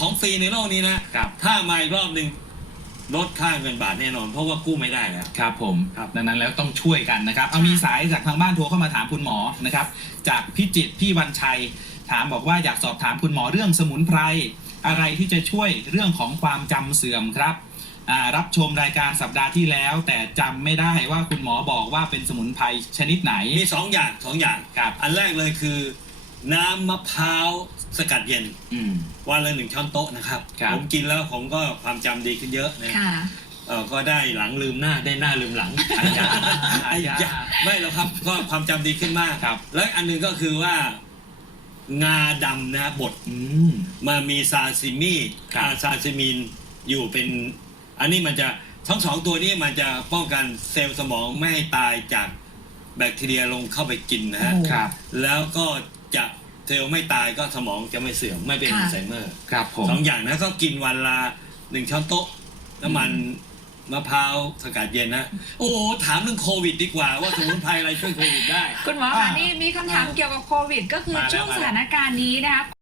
ของฟรีในโลกนี้นะครับถ้ามาอีกรอบหนึ่งลดค่าเงินบาทแน่นอน เพราะว่ากู้ไม่ได้แล้ว ครับผมครับดังนั้นแล้วต้องช่วยกันนะครับ เอามีสายจากทางบ้านโทรเข้ามาถามคุณหมอนะครับ จากพิจิตรพี่วันชัย ถามบอกว่าอยากสอบถามคุณหมอเรื่องสมุนไพรอะไรที่จะช่วยเรื่องของความจำเสื่อมครับอ่ารับชมรายการสัปดาห์ที่แล้ว แต่จำไม่ได้ว่าคุณหมอบอกว่าเป็นสมุนไพรชนิดไหนมีสองอย่างสองอย่างครับอันแรกเลยคือ น้ำมะพร้าวสกัดเย็น อืม วันละหนึ่งช้อนโต๊ะนะครับ ครับ ผมกินแล้วผมก็ความจำดีขึ้นเยอะนะค่ะ เออก็ได้หลังลืมหน้าได้หน้าลืมหลัง อายาไอ้อายายาไม่หรอกครับก็ความจำดีขึ้นมากครับ แล้วอันหนึ่งก็คือว่า งาดำนะบดอืม มามีซาซิมิครับอาซาซิมินอยู่เป็น อันนี้มันจะทั้งสองตัวนี้มันจะป้องกันเซลล์สมองไม่ให้ตายจากแบคทีเรียลงเข้าไปกินนะฮะ โอ้ ครับ แล้วก็ จะเซลล์ไม่ตายก็สมองจะไม่เสื่อมไม่เป็นค่ะอัลไซเมอร์ครับผมสองอย่างนะก็กินวันละหนึ่งช้อนโต๊ะน้ำมันมะพร้าวสกัดเย็นนะ โอ้โหถามเรื่องโควิดดีกว่า ว่าสมุนไพรอะไรช่วยโควิดได้ คุณหมออ่าคะนี่มีคำถามเกี่ยวกับโควิด ก็คือมาแล้วช่วงมาแล้วสถานการณ์นี้นะคะ